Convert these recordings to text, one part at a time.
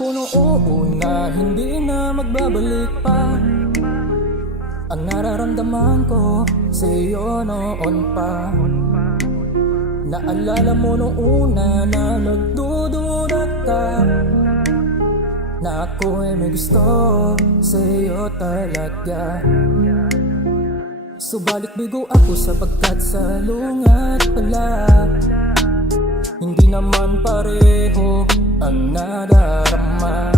ko noon na hindi na magbabalik pa. Ang nararamdaman ko sa'yo noon pa. Naalala mo noong una na nagdududa ka na ako ay may gusto sa'yo talaga. Subalit bigo ako sapagkat sa lungat pala hindi naman pareho ang nadarama.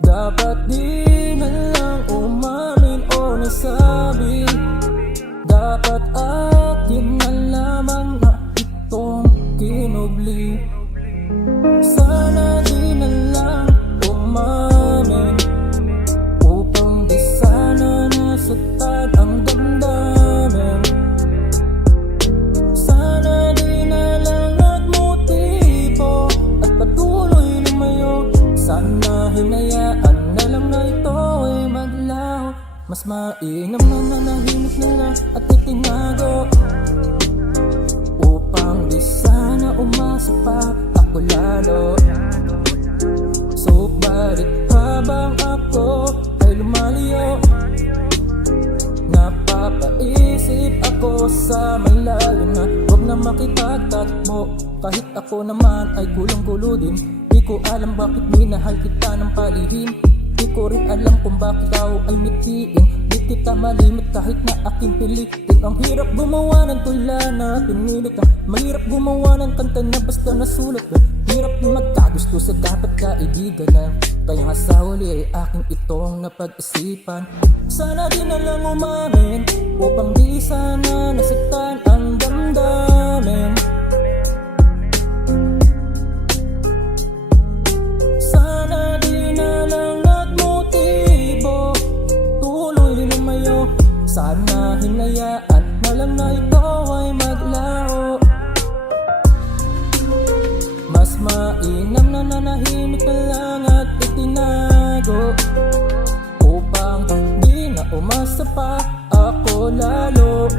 Dapat di na lang umamin o nasabi. Dapat akin na lamang na itong kinubli. Sana di na lang umamin upang di sana nasaktan ang damdamin. Sana di na lang nagmotibo at patuloy lumayo. Sana hinayaan na lang na ito ay maglaho. Mas mainam na nanahimik na lang at itinago upang di sana umasa pa ako lalo. Subalit habang ako ay lumalayo, napapaisip ako sa malayo na huwag na makipagtatmo. Kahit ako naman ay gulong-gulo din. Di ko alam bakit minahal kita ng palihim. Di ko rin alam kung bakit ikaw ay mitiin. Di kita malimit kahit na aking pilitin. Ang hirap gumawa ng tula na pinilit. Ang mahirap gumawa ng kanta na basta nasulat. Hirap din magkagusto sa dapat kaibigan na. Kaya nga sa huli ay aking itong napag-isipan. Sana di na lang umamin upang di sana nasaktan ang damdamin. Sana di na lang nagmotibo, tuloy lumayo. Sana hinayaan na lang na ito ay maglaho. Mas mainam na nanahimik na lang at itinago upang di na umasa pa ako lalo.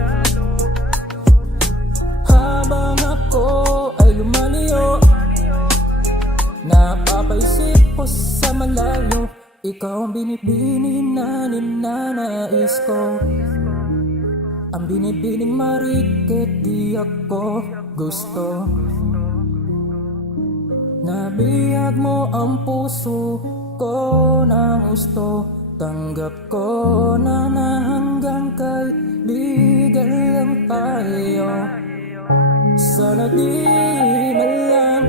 Habang ako ay lumalayo, napapaisip ko sa malayo. Ikaw ang binibining na ninanais ko. Ang binibining marikit di ako gusto. Nabihag mo ang puso ko ng gusto. Tanggap ko na hanggang kaibigan lang tayo. Sana di na lang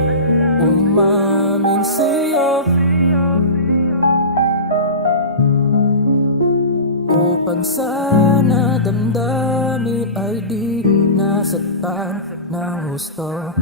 umamin sa'yo upang sana damdamin ay di nasaktan ng gusto.